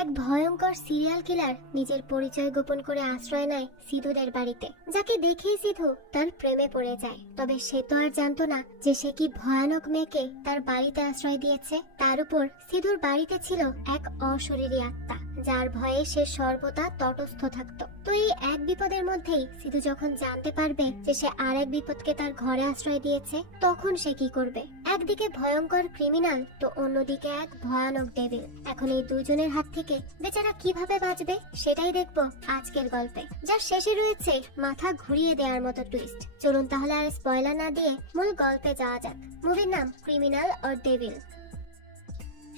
এক ভয়ঙ্কর serial killer নিজের পরিচয় গোপন করে আশ্রয় নেয় সিধুদের বাড়িতে, যাকে দেখেই সিধু তার প্রেমে পড়ে যায়। তবে সে তো আর জানতো না যে সে কি ভয়ানক মেয়েকে তার বাড়িতে আশ্রয় দিয়েছে। তার উপর সিধুর বাড়িতে ছিল এক অশরীরী আত্মা, যার ভয়ে সে সর্বদা তটস্থ থাকতো। তো এই এক বিপদের মধ্যেই সিধু যখন জানতে পারবে যে সে আর এক বিপদকে তার ঘরে আশ্রয় দিয়েছে, তখন সে কি করবে? একদিকে ভয়ঙ্কর ক্রিমিনাল, তো অন্যদিকে এক ভয়ানক ডেভিল। এখন এই দুজনের হাত থেকে বেচারা কিভাবে বাঁচবে সেটাই দেখবো আজকের গল্পে, যার শেষে রয়েছে মাথা ঘুরিয়ে দেওয়ার মতো টুইস্ট। চলুন তাহলে আর স্পয়লার না দিয়ে মূল গল্পে যাওয়া যাক। মুভির নাম ক্রিমিনাল অর ডেভিল।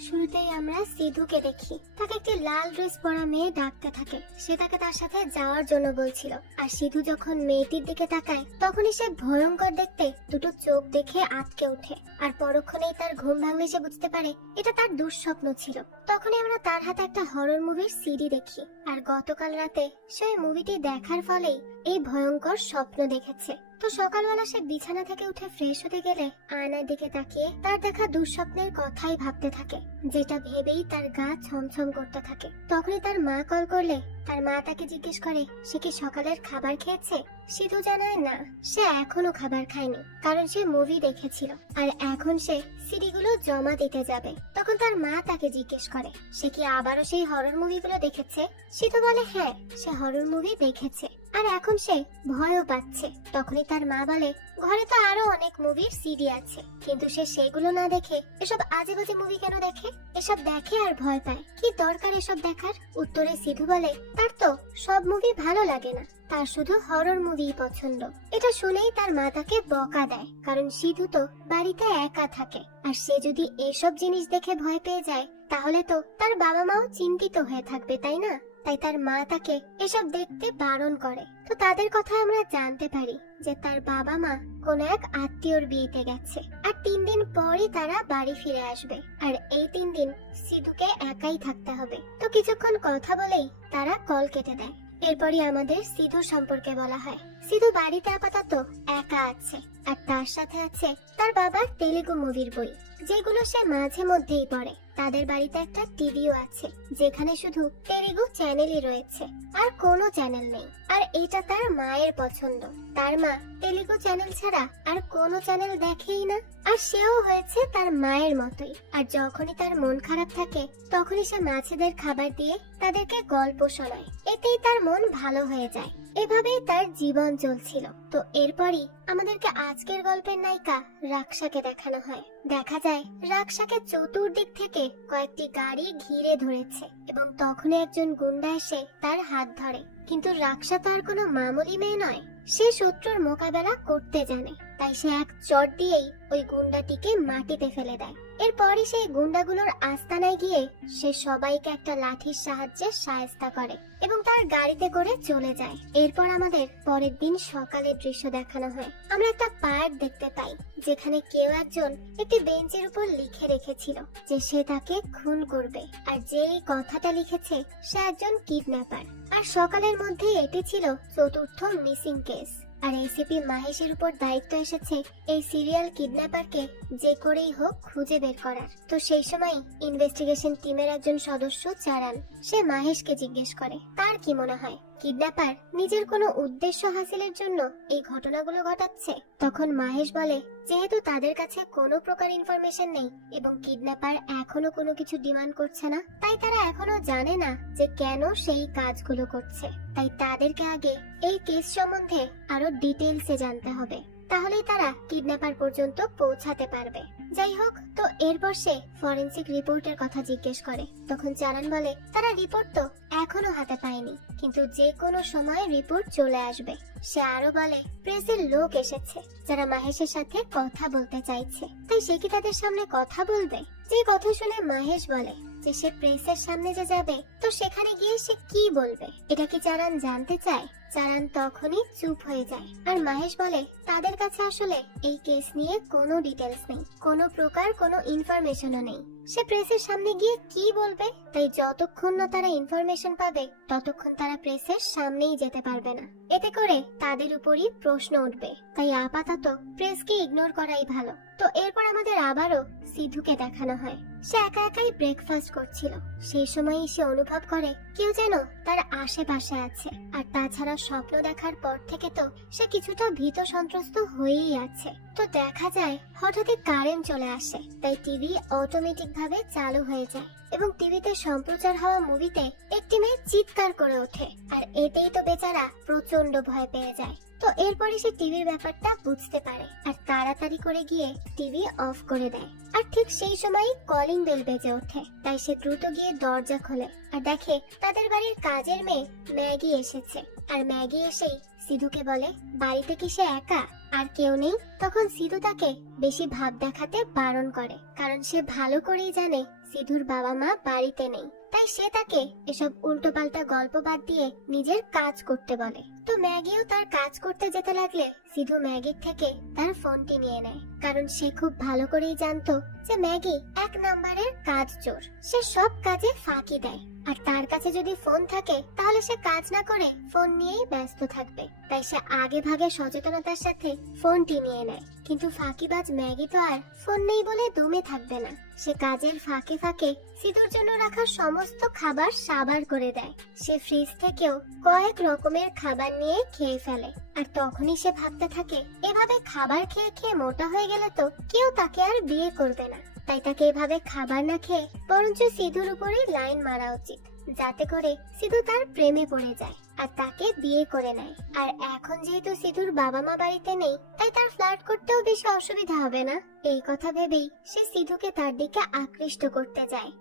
শুরুতেই আমরা সিধুকে দেখি। তাকে একটি লাল ড্রেস পরা মেয়ে ডাকতে থাকে। সে তাকে তার সাথে যাওয়ার জন্য বলছিল। আর সিধু যখন মেয়েটির দিকে তাকায়, তখনই সে ভয়ঙ্কর দেখতে দুটো চোখ দেখে আটকে ওঠে। আর পরক্ষণেই তার ঘুম ভাঙলে সে বুঝতে পারে এটা তার দুঃস্বপ্ন ছিল। তখনই আমরা তার হাতে একটা হরর মুভির সিডি দেখি। আর গতকাল রাতে সে এই মুভিটি দেখার ফলেই এই ভয়ঙ্কর স্বপ্ন দেখেছে। তো সকালবেলা সে বিছানা থেকে উঠে ফ্রেশ হতে গেলে আয়নার দিকে তাকিয়ে তার দেখা দুঃস্বপ্নের কথাই ভাবতে থাকে, যেটা ভেবেই তার গা ছমছম করতে থাকে। তখনই তার মা কল করলে তার মা তাকে জিজ্ঞেস করে সে কি সকালের খাবার খেয়েছে। সিধু জানায় না, সে এখনো খাবার খায়নি, কারণ সে মুভি দেখেছিল আর এখন সে সিডিগুলো জমা দিতে যাবে। তখন তার মা তাকে জিজ্ঞেস করে সে কি আবারও সেই হরর মুভিগুলো দেখেছে। সিধু বলে হ্যাঁ, সে হরর মুভি দেখেছে আর এখন সে ভয়ও পাচ্ছে। তখনই তার মা বলে ঘরে তো আরো অনেক মুভির সিডি আছে, কিন্তু সে সেগুলো না দেখে এসব আজে বাজে মুভি কেন দেখে? এসব দেখে আর ভয় পায়, কি দরকার এসব দেখার? উত্তরে সিধু বলে তার তো সব মুভি ভালো লাগে না, তার শুধু হরর মুভি পছন্দ। এটা শুনেই তার মা তাকে বকা দেয়, কারণ সিধু তো বাড়িতে একা থাকে আর সে যদি এসব জিনিস দেখে ভয় পেয়ে যায়, তাহলে তো তার বাবা মাও চিন্তিত হয়ে থাকবে, তাই না? তাই তার মা তাকে এসব দেখতে বারণ করে। তো তাদের কথা আমরা জানতে পারি যে তার বাবা মা কোন এক আত্মীয়র বিয়েতে গেছে আর 3 দিন পরই তারা বাড়ি ফিরে আসবে। আর এই 3 দিন সিধুকে একাই থাকতে হবে। তো কিছুক্ষণ কথা বলেই তারা কল কেটে দেয়। এরপরই আমাদের সিধু সম্পর্কে বলা হয়। সিধু বাড়িতে আপাতত একা আছে আর তার সাথে আছে তার বাবার তেলেগু মুভির বই, যেগুলো সে মাঝে মধ্যেই পড়ে। তাদের বাড়িতে একটা টিভিও আছে, যেখানে শুধু তেলেগু চ্যানেলই রয়েছে আর কোনো চ্যানেল নেই। আর এটা তার মায়ের পছন্দ। তার মা তেলেগু চ্যানেল ছাড়া আর কোনো চ্যানেল দেখেই না, আর সেও হয়েছে তার মায়ের মতোই। আর যখনই তার মন খারাপ থাকে, তখনই সে মাছেদের খাবার দিয়ে তাদেরকে গল্প শোনায়। এতেই তার মন ভালো হয়ে যায়। এভাবেই তার জীবন চলছিল। তো এরপরই আমাদেরকে আজকের গল্পের নায়িকা রাক্সাকে দেখানো হয়। দেখা যায় রাক্সাকে চতুর্দিক থেকে কয়েকটি গাড়ি ঘিরে ধরেছে এবং তখনই একজন গুন্ডা এসে তার হাত ধরে। কিন্তু রাক্সা তো আর কোনো মামুলি মেয়ে নয়, সে শত্রুর মোকাবেলা করতে জানে। তাই সে এক চট দিয়েই ওই গুন্ডাটিকে মাটিতে ফেলে দেয়। এরপরই সেই গুন্ডাগুলোর আস্তানায় গিয়ে সে সবাইকে একটা লাঠির সাহায্যে শায়েস্তা করে এবং তার গাড়িতে করে চলে যায়। এরপর আমাদের পরের দিন সকালের দৃশ্য দেখানো হয়। আমরা একটা পার্ক দেখতে পাই, যেখানে কেউ একজন একটি বেঞ্চের উপর লিখে রেখেছিল যে সে তাকে খুন করবে। আর যে এই কথাটা লিখেছে সে একজন কিডন্যাপার। আর সকালের মধ্যে এটি ছিল 4র্থ মিসিং কেস। আর এসিপি মাহেশের উপর দায়িত্ব এসেছে এই সিরিয়াল কিডন্যাপারকে যে করেই হোক খুঁজে বের করার। তো সেই সময় ইনভেস্টিগেশন টিমের একজন সদস্য চারান, সে মাহেশকে জিজ্ঞেস করে তার কি মনে হয় কিডন্যাপার নিজের কোনো উদ্দেশ্য হাসিলের জন্য এই ঘটনাগুলো ঘটাচ্ছে। তখন মাহেশ বলে যেহেতু তাদের কাছে কোনো প্রকার ইনফরমেশন নেই এবং কিডন্যাপার এখনো কোনো কিছু ডিমান্ড করছে না, তাই তারা এখনো জানে না যে কেন সেই কাজগুলো করছে। তাই তাদেরকে আগে এই কেস সম্বন্ধে আরো ডিটেইলসে জানতে হবে, তাহলেই তারা কিডন্যাপার পর্যন্ত পৌঁছাতে পারবে। যাই হোক, তো এরপর সে ফরেনসিক রিপোর্টের কথা জিজ্ঞেস করে। তখন চারান বলে তারা রিপোর্ট তো এখনো হাতে পায়নি, কিন্তু যে কোনো সময় রিপোর্ট চলে আসবে। সে আরো বলে প্রেসের লোক এসেছে যারা মাহেশের সাথে কথা বলতে চাইছে, তাই সে কি তাদের সামনে কথা বলবে? যে কথা শুনে মাহেশ বলে যে সে প্রেসের সামনে যে যাবে, তো সেখানে গিয়ে সে কি বলবে এটা কি চারান জানতে চায়? চারান তখনই চুপ হয়ে যায়। আর মাহেশ বলে তাদের কাছে আসলে এই কেস নিয়ে কোনো ডিটেলস নেই, কোনো প্রকার কোনো ইনফরমেশনও নেই। সে প্রেসের সামনে গিয়ে কি বলবে? তাই যতক্ষণ না তারা ইনফরমেশন পাবে, ততক্ষণ তারা প্রেসের সামনেই যেতে পারবে না। এতে করে তাদের উপরই প্রশ্ন উঠবে। তাই আপাতত প্রেসকে ইগনোর করাই ভালো। তো এরপর আমাদের আবারও সিধুকে দেখানো হয়। সে একা একাই ব্রেকফাস্ট করছিল। সেই সময়ই সে অনুভব করে কেউ যেন তার আশেপাশে আছে। আর তাছাড়া স্বপ্ন দেখার পর থেকে তো সে কিছুটা ভীত সন্ত্রস্ত হয়েই আছে। তো দেখা যায় হঠাৎই কারেন্ট চলে আসে, তাই টিভি অটোমেটিক ভাবে চালু হয়ে যায় এবং টিভিতে সম্প্রচার হওয়া মুভিতে একটি মেয়ে চিৎকার করে ওঠে। আর এতেই তো বেচারা প্রচন্ড ভয় পেয়ে যায়। তো এরপরে সে টিভির ব্যাপারটা বুঝতে পারে আর তাড়াতাড়ি করে গিয়ে টিভি অফ করে দেয়। আর ঠিক সেই সময় কলিং বেল বেজে ওঠে, তাই সে দ্রুত গিয়ে দরজা খোলে আর দেখে তাদের বাড়ির কাজের মেয়ে ম্যাগি এসেছে। আর ম্যাগি এসেই সিধুকে বলে বাড়িতে কি সে একা, আর কেউ নেই? তখন সিধু তাকে বেশি ভাব দেখাতে বারণ করে, কারণ সে ভালো করেই জানে সিধুর বাবা মা বাড়িতে নেই। তাই সে তাকে এসব উল্টোপাল্টা গল্প বাদ দিয়ে নিজের কাজ করতে বলে। তো ম্যাগিও তার কাজ করতে যেতে লাগলে সিধু ম্যাগির থেকে তার ফোনটি নিয়ে নেয়, কারণ সে খুব ভালো করেই জানতো যে ম্যাগি 1 নম্বরের কাজ চোর। সে সব কাজে ফাঁকি দেয়, আর তার কাছে যদি ফোন থাকে তাহলে সে কাজ না করে ফোন নিয়েই ব্যস্ত থাকবে। তাই সে আগে ভাগে সচেতনতার সাথে ফোনটি নিয়ে নেয়। কিন্তু ফাঁকিবাজ ম্যাগি তো আর ফোন নেই বলে দমে থাকবে না। সে কাজের ফাঁকে ফাঁকে সিধুর জন্য রাখা সমস্ত খাবার সাবার করে দেয়। সে ফ্রিজ থেকেও কয়েক রকমের খাবার নিয়ে খেয়ে ফেলে। আর তখনই সে ভাবতে থাকে এভাবে খাবার খেয়ে খেয়ে মোটা হয়ে গেলে তো কেউ তাকে আর বিয়ে করবে না। তাই তাকে এভাবে খাবার না খেয়ে বরঞ্চ সিধুর উপরে লাইন মারা উচিত, যাতে করে সিধু তার প্রেমে পড়ে যায় আর তাকে বিয়ে করে নেয়। আর এখন যেহেতু সিধুর বাবা মা বাড়িতে নেই, তাই তার ফ্লার্ট করতেও বেশি অসুবিধা হবে না। এই কথা ভেবেই সে সিধুকে তার দিকে আকৃষ্ট করতে যায়।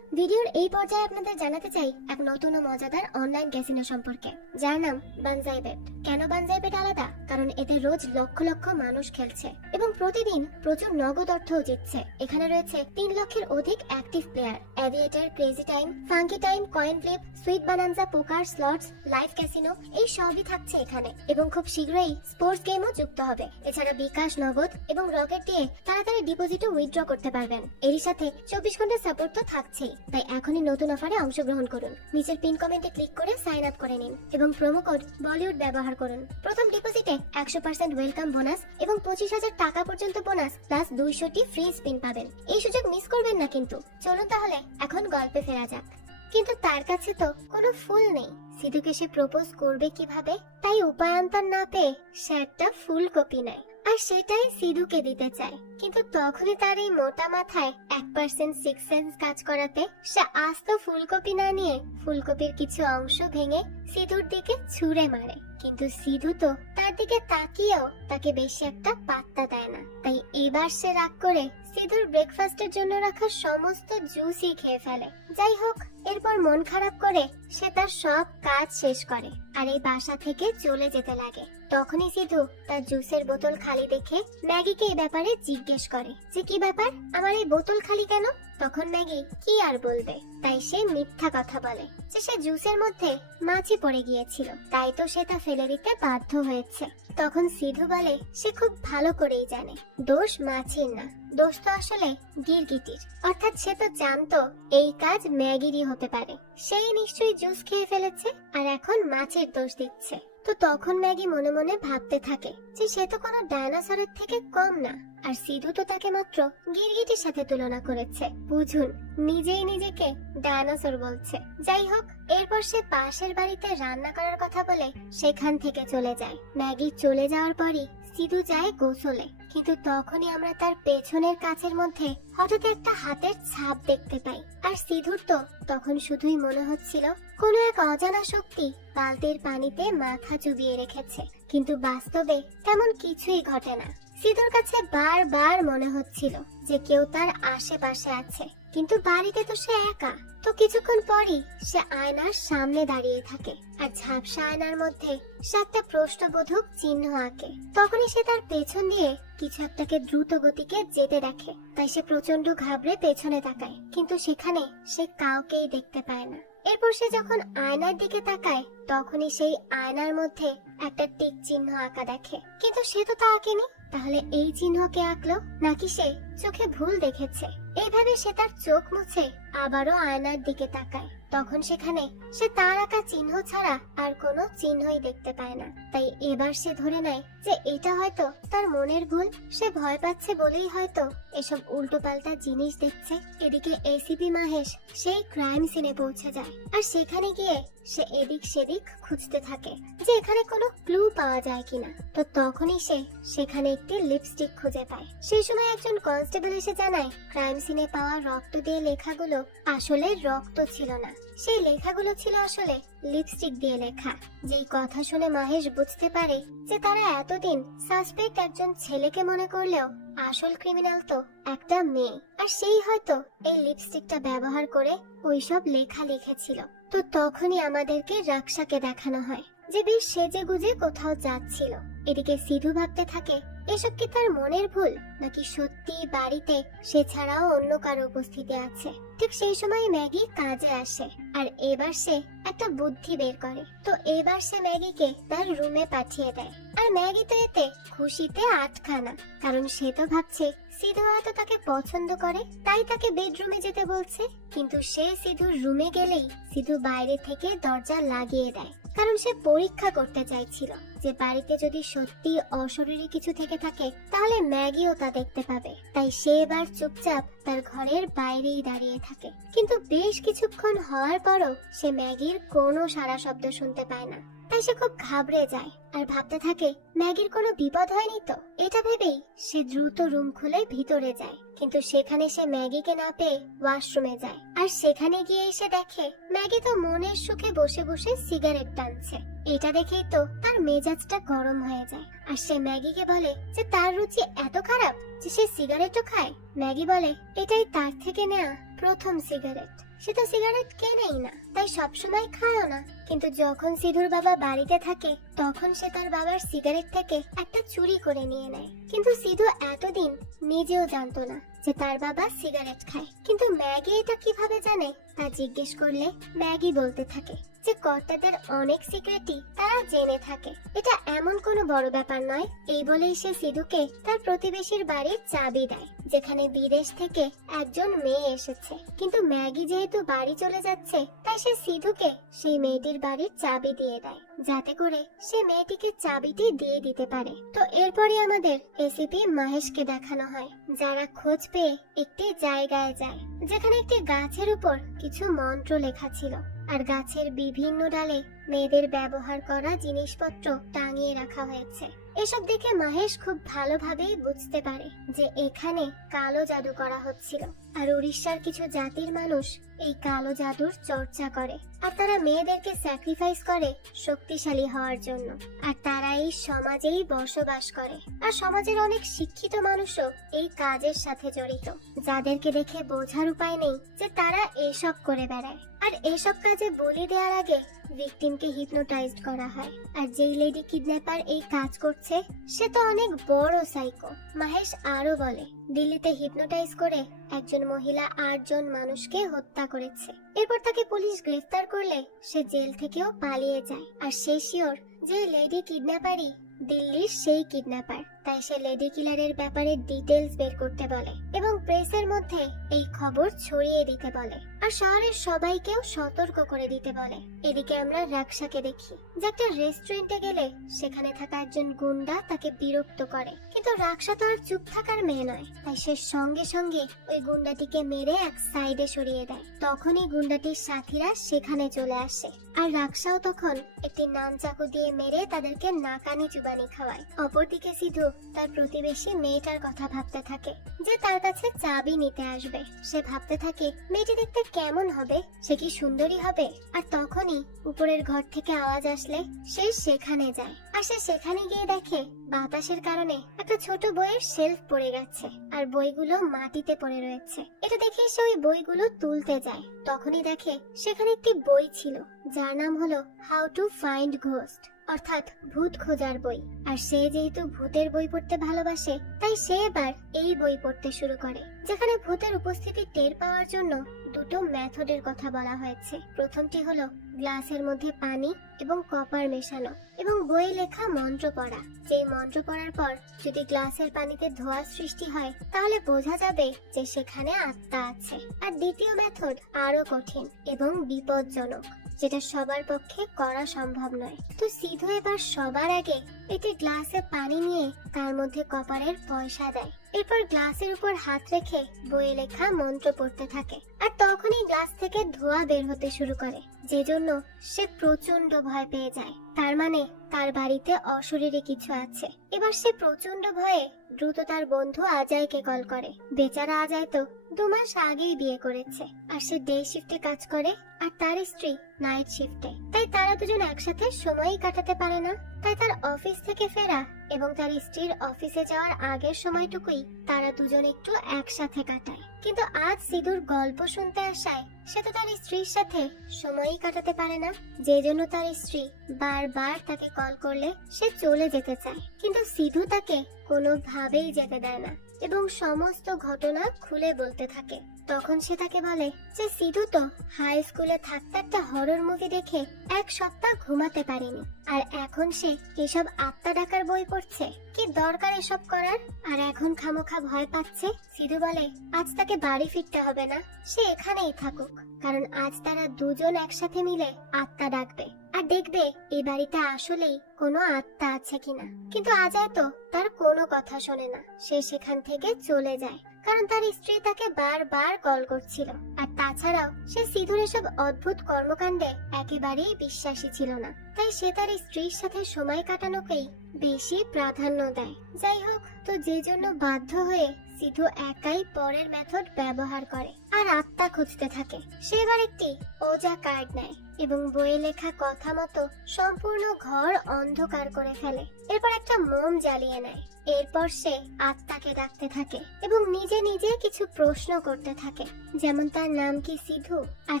ভিডিওর এই পর্যায়ে আপনাদের জানাতে চাই এক নতুন ও মজাদার অনলাইন ক্যাসিনো সম্পর্কে, যার নাম বানজাই বেট। কেন বানজাই বেট আলাদা? কারণ এতে রোজ লক্ষ লক্ষ মানুষ খেলছে এবং প্রতিদিন প্রচুর নগদ অর্থও জিতছে। এখানে রয়েছে 3 লক্ষের অধিক active player, aviator, crazy time, funky time, coin flip, sweet bonanza, poker, slots, live casino, এই সবই থাকছে এখানে। এবং খুব শীঘ্রই স্পোর্টস গেমও যুক্ত হবে। এছাড়া বিকাশ, নগদ এবং রকেট দিয়ে তাড়াতাড়ি ডিপোজিট ও উইথড্র করতে পারবেন। এরই সাথে 24 ঘন্টা সাপোর্ট তো থাকছেই। তাই এখনই নতুন অফারে অংশগ্রহণ করুন। নিচের পিন কমেন্টে ক্লিক করে সাইন আপ করে নিন এবং প্রোমো কোড বলিউড ব্যবহার করুন। প্রথম ডিপোজিটে 100% ওয়েলকাম বোনাস এবং 25,000 টাকা পর্যন্ত বোনাস প্লাস 200টি ফ্রি স্পিন পাবেন। এই সুযোগ মিস করবেন না কিন্তু। চলুন তাহলে এখন গল্পে ফেরা যাক। কিন্তু তার কাছে তো কোনো ফুল নেই। সিধুকে সে প্রপোজ করবে কিভাবে? তাই উপায়ান্তর না পেয়ে সে একটা ফুলকপি নেয় আর সেটাই সিধুকে দিতে চায়। কিন্তু তখনই তার এই মোটা মাথায় 1% সিক্স সেন্স কাজ করাতে সে আস্ত ফুলকপি না নিয়ে ফুলকপির কিছু অংশ ভেঙে সিধুর দিকে ছুঁড়ে মারে। কিন্তু সিধু তো তার দিকে তাকিয়েও তাকে বেশি একটা পাত্তা দেয় না। তাই এবার সে রাগ করে সিধুর ব্রেকফাস্টের জন্য রাখা সমস্ত জুসই খেয়ে ফেলে। যাই হোক, এরপর মন খারাপ করে সে তার সব কাজ শেষ করে আর এই বাসা থেকে চলে যেতে লাগে। তখনই সিধু তার জুসের বোতল খালি দেখে ম্যাগিকে এই ব্যাপারে জিজ্ঞেস করে যে কি ব্যাপার, আমার এই বোতল খালি কেন? তখন ম্যাগি কি আর বলবে, তাই সে মিথ্যা কথা বলে যে সে জুসের মধ্যে মাছি পড়ে গিয়েছিল, তাই তো সে তা ফেলে দিতে বাধ্য হয়েছে। তখন সিধু বলে সে খুব ভালো করেই জানে দোষ মাছির না, দোষ তো আসলে গিরগিটির। অর্থাৎ সে তো জানতো এই কাজ ম্যাগিরই হতে পারে। সেই নিশ্চয়ই জুস খেয়ে ফেলেছে আর এখন মাছির দোষ দিচ্ছে। তো তখন ম্যাগি মনে মনে ভাবতে থাকে যে সে তো কোনো ডাইনোসরের থেকে কম না, আর সিধু তো তাকে মাত্র গিরগিটির সাথে তুলনা করেছে। বুঝুন, নিজেই নিজেকে ডাইনোসর বলছে। যাই হোক, এরপর সে পাশের বাড়িতে রান্না করার কথা বলে সেখান থেকে চলে যায়। ম্যাগি চলে যাওয়ার পরই সিধু যায় গোসলে। কিন্তু তখনই আমরা তার পেছনের কাছের মধ্যে হঠাৎ একটা হাতের ছাপ দেখতে পাই। আর সিধুর তো তখন শুধুই মনে হচ্ছিল কোনো এক অজানা শক্তি বালতির পানিতে মাথা চুবিয়ে রেখেছে, কিন্তু বাস্তবে তেমন কিছুই ঘটে না। সিধুর কাছে বারবার মনে হচ্ছিল যে কেউ তার আশেপাশে আছে, কিন্তু বাড়িতে তো সে একা। তো কিছুক্ষণ পরই সে আয়নার সামনে দাঁড়িয়ে থাকে আর ঝাপসা আয়নার মধ্যে সে একটা প্রশ্নবোধক চিহ্ন আঁকে। তখনই সে তার পেছন দিয়ে কিছু একটাকে দ্রুত গতিকে যেতে দেখে। তাই সে প্রচন্ড ঘাবড়ে পেছনে তাকায়, কিন্তু সেখানে সে কাউকেই দেখতে পায় না। এরপর সে যখন আয়নার দিকে তাকায় তখনই সেই আয়নার মধ্যে একটা টিক চিহ্ন আঁকা দেখে, কিন্তু সে তো তা আঁকেনি। তাহলে এই চিহ্ন কে আঁকলো? নাকি সে চোখে ভুল দেখেছে? এইভাবে সে তার চোখ মুছে আবারও আয়নার দিকে তাকায় তখন সেখানে সে তার আঁকা চিহ্ন ছাড়া আর কোনো চিহ্নই দেখতে পায় না। তাই এবার সে ধরে নেয় যে এটা হয়তো তার মনের ভুল, সে ভয় পাচ্ছে বলেই হয়তো এসব উল্টোপাল্টা জিনিস দেখছে। এদিকে এসিপি মাহেশ সেই ক্রাইম সিনে পৌঁছে যায়, আর সেখানে গিয়ে সে এদিক সেদিক খুঁজতে থাকে যে এখানে কোনো ক্লু পাওয়া যায় কিনা। তো তখনই সে সেখানে একটি লিপস্টিক খুঁজে পায়। সেই সময় একজন কনস্টেবল এসে জানায় ক্রাইম সিনে পাওয়া রক্ত দিয়ে লেখাগুলো আসলে রক্ত ছিল না, সেই লেখাগুলো ছিল আসলে লিপস্টিক দিয়ে লেখা। যেই কথা শুনে মাহেশ বুঝতে পারে যে তারা এতদিন সাসপেক্ট একজন ছেলেকে মনে করলেও আসল ক্রিমিনাল তো একটা মেয়ে, আর সেই হয়তো এই লিপস্টিকটা ব্যবহার করে ওইসব লেখা লিখেছিল। তো তখনই আমাদেরকে রাক্সাকে দেখানো হয় যে বেশ সেজে গুজে কোথাও যাচ্ছিল। এদিকে সিধু ভাবতে থাকে এসব কি তার মনের ভুল, নাকি সত্যি বাড়িতে সে ছাড়াও অন্য কারো উপস্থিতি আছে। ঠিক সেই সময় ম্যাগি কাজে আসে, আর এবার সে একটা বুদ্ধি বের করে। তো এবার সে ম্যাগিকে তার রুমে পাঠিয়ে দেয়, আর ম্যাগি তো এতে খুশিতে আটখানা, কারণ সে তো ভাবছে সিধু হয়তো তাকে পছন্দ করে তাই তাকে বেডরুমে যেতে বলছে। কিন্তু সে সিধুর রুমে গেলেই সিধু বাইরে থেকে দরজা লাগিয়ে দেয়, কারণ সে পরীক্ষা করতে চাইছিল যে বাড়িতে যদি সত্যি অশরীরী কিছু থেকে থাকে তাহলে ম্যাগিও তা দেখতে পাবে। তাই সে এবার চুপচাপ তার ঘরের বাইরেই দাঁড়িয়ে থাকে। কিন্তু বেশ কিছুক্ষণ হওয়ার পরও সে ম্যাগির কোনো সাড়া শব্দ শুনতে পায় না। তাই সে খুব ঘাবড়ে যায় আর ভাবতে থাকে ম্যাগির কোনো বিপদ হয়নি তো। এটা ভেবেই সে দ্রুত রুম খুলে ভিতরে যায়, কিন্তু সেখানে সে ম্যাগিকে না পেয়ে ওয়াশরুমে যায়। আর সেখানে গিয়ে এসে দেখে ম্যাগি তো মনের সুখে বসে বসে সিগারেট টানছে। এটা দেখেই তো তার মেজাজটা গরম হয়ে যায়, আর সে ম্যাগিকে বলে যে তার রুচি এত খারাপ যে সে সিগারেটও খায়। ম্যাগি বলে এটাই তার থেকে নেওয়া প্রথম সিগারেট, সে তো সিগারেট কেনেই না, তাই সবসময় খায়ও না। কিন্তু যখন সিধুর বাবা বাড়িতে থাকে তখন সে তার বাবার সিগারেট থেকে একটা চুরি করে নিয়ে নেয়। কিন্তু সিধু এতদিন নিজেও জানতো না যে তার বাবা সিগারেট খায়। কিন্তু ম্যাগি এটা কিভাবে জানে তা জিজ্ঞেস করলে ম্যাগি বলতে থাকে যে কর্তাদের অনেক সিক্রেটই তারা জেনে থাকে, এটা এমন কোনো বড় ব্যাপার নয়। এই বলেই সে সিধুকে তার প্রতিবেশীর বাড়ির চাবি দেয়, যেখানে বিদেশ থেকে একজন মেয়ে এসেছে। কিন্তু ম্যাগি যেহেতু বাড়ি চলে যাচ্ছে তাই সে সিধুকে সেই মেয়েটির বাড়ির চাবি দিয়ে দেয়, যাতে করে সে মেয়েটিকে চাবিটি দিয়ে দিতে পারে। তো এরপরে আমাদের এসিপি মাহেশকে দেখানো হয়, যারা খোঁজ পেয়ে একটি জায়গায় যায় যেখানে একটি গাছের উপর কিছু মন্ত্র লেখা ছিল, আর গাছের বিভিন্ন ডালে মেয়েদের ব্যবহার করা জিনিসপত্র টাঙিয়ে রাখা হয়েছে। এসব দেখে মাহেশ খুব ভালোভাবেই বুঝতে পারে যে এখানে কালো জাদু করা হচ্ছিল, আর উড়িষ্যার কিছু জাতির মানুষ এই কালো জাদুর চর্চা করে, আর তারা মেয়েদেরকে স্যাক্রিফাইস করে শক্তিশালী হওয়ার জন্য। আর তারা এই সমাজেই বসবাস করে, আর সমাজের অনেক শিক্ষিত মানুষও এই কাজের সাথে জড়িত, যাদেরকে দেখে বোঝার উপায় নেই যে তারা এসব করে বেড়ায়। আর এসব কাজে বলি দেওয়ার আগে ভিকটিমকে হিপনোটাইজড করা হয়। আর যেই লেডি কিডন্যাপার এই কাজ করছে সে তো অনেক বড় সাইকো। মাহেশ আরো বলে দিল্লিতে হিপনোটাইজ করে একজন মহিলা 8 জন মানুষকে হত্যা করেছে। এরপর তাকে পুলিশ গ্রেফতার করলে সে জেল থেকেও পালিয়ে যায়। আর সে শিওর যে লেডি কিডন্যাপারই দিল্লির সেই কিডন্যাপার, তাই সে লেডি কিলারের ব্যাপারে ডিটেলস বের করতে বলে এবং প্রেসের মধ্যে এই খবর ছড়িয়ে দিতে বলে, আর শহরের সবাইকেও সতর্ক করে দিতে বলে। এদিকে আমরা রাক্সাকে দেখি যে একটা রেস্টুরেন্টে গেলে সেখানে থাকা একজন গুন্ডা তাকে বিরক্ত করে, কিন্তু রাক্সা তো আর চুপ থাকার মেয়ে নয়, তাই সে সঙ্গে সঙ্গে ওই গুন্ডাটিকে মেরে এক সাইডে সরিয়ে দেয়। তখনই গুন্ডাটির সাথীরা সেখানে চলে আসে, আর রাক্সাও তখন একটি নানচাকু দিয়ে মেরে তাদেরকে নাকানি চুবানি খাওয়ায়। অপরদিকে সিধু তার প্রতিবেশী মেয়েটার কথা ভাবতে থাকে যে তার কাছে চাবি নিতে আসবে। সে ভাবতে থাকে মেয়েটি দেখতে কেমন হবে, সে কি সুন্দরী হবে। আর তখনই উপরের ঘর থেকে আওয়াজ আসলে সে সেখানে যায়, আর সে সেখানে গিয়ে দেখে বাতাসের কারণে একটা ছোট বইয়ের শেলফ পড়ে গেছে, আর বইগুলো মাটিতে পড়ে রয়েছে। এটা দেখে সে ওই বইগুলো তুলতে যায়। তখনই দেখে সেখানে একটি বই ছিল যার নাম হলো হাউ টু ফাইন্ড ঘোস্ট। অর্থাৎ ভূত খোঁজার বই। আর সে যেহেতু ভূতের বই পড়তে ভালোবাসে, তাই সে এবার এই বই পড়তে শুরু করে, যেখানে ভূতের উপস্থিতি টের পাওয়ার জন্য দুটো মেথডের কথা বলা হয়েছে। প্রথমটি হলো গ্লাসের মধ্যে পানি এবং কপার মেশানো এবং বইয়ে লেখা মন্ত্র পড়া। যে মন্ত্র পড়ার পর যদি গ্লাসের পানিতে ধোঁয়া সৃষ্টি হয়, তাহলে বোঝা যাবে যে সেখানে আত্মা আছে। আর দ্বিতীয় মেথড আরো কঠিন এবং বিপজ্জনক, যেটা সবার পক্ষে করা সম্ভব নয়। তো সিধু এবার সবার আগে একটি গ্লাসে পানি নিয়ে তার মধ্যে কপারের পয়সা দেয়। এরপর গ্লাসের উপর হাত রেখে বইয়ে লেখা মন্ত্র পড়তে থাকে। আর তখনই গ্লাস থেকে ধোঁয়া বের হতে শুরু করে, যে জন্য সে প্রচন্ড ভয় পেয়ে যায়। তার মানে তার বাড়িতে অশরীরী কিছু আছে। এবার সে প্রচন্ড ভয়ে দ্রুত তার বন্ধু আজাইকে কল করে। বেচারা আজাই তো 2 মাস আগেই বিয়ে করেছে, আর সে ডে শিফটে কাজ করে আর তার স্ত্রী নাইট শিফটে। তাই তারা দুজন একসাথে সময়ই কাটাতে পারে না। তাই তার অফিস থেকে ফেরা এবং তার স্ত্রীর অফিসে যাওয়ার আগের সময়টুকুই তারা দুজন একটু একসাথে কাটায়। কিন্তু আজ সিধুর গল্প শুনতে আসায় সে তো তার স্ত্রীর সাথে সময়ই কাটাতে পারে না, যে জন্য তার স্ত্রী বারবার তাকে কল করলে সে চলে যেতে চায়। কিন্তু সিধু তাকে কোনোভাবেই যেতে দেয় না এবং সমস্ত ঘটনা খুলে বলতে থাকে। তখন সে তাকে বলে যে সিধু তো হাই স্কুলে থাকতে একটা হরর মুভি দেখে 1 সপ্তাহ ঘুমাতে পারেনি, আর এখন সে এসব আত্মা ডাকার বই পড়ছে। কি দরকার এসব করার? আর এখন খামোখা ভয় পাচ্ছে। সিধু বলে আজ তাকে বাড়ি ফিরতে হবে না, সে এখানেই থাকুক, কারণ আজ তারা দুজন একসাথে মিলে আত্মা ডাকবে আর দেখবে এই বাড়িতে আসলেই কোনো আত্মা আছে কিনা। কিন্তু আজাই তো তার কোনো কথা শোনে না। সে সেখান থেকে চলে যায়, কারণ তার স্ত্রী তাকে বারবার কল করছিল। আর তাছাড়াও সে সিধুর এসব অদ্ভুত কর্মকাণ্ডে একেবারেই বিশ্বাসী ছিল না। তাই সে তার স্ত্রীর সাথে সময় কাটানোকেই বেশি প্রাধান্য দেয়। যাই হোক, তো যে জন্য বাধ্য হয়ে সিধু একাই পরের মেথড ব্যবহার করে আর আত্মা খুঁজতে থাকে। সে এবার একটি ওজা কার্ড নেয় এবং বইয়ে লেখা কথা মতো সম্পূর্ণ ঘর অন্ধকার করে ফেলে। এরপর একটা মোম জ্বালিয়ে নেয়। এরপর সে আত্মাকে ডাকতে থাকে এবং নিজে নিজে কিছু প্রশ্ন করতে থাকে, যেমন তার নাম কি সিধু। আর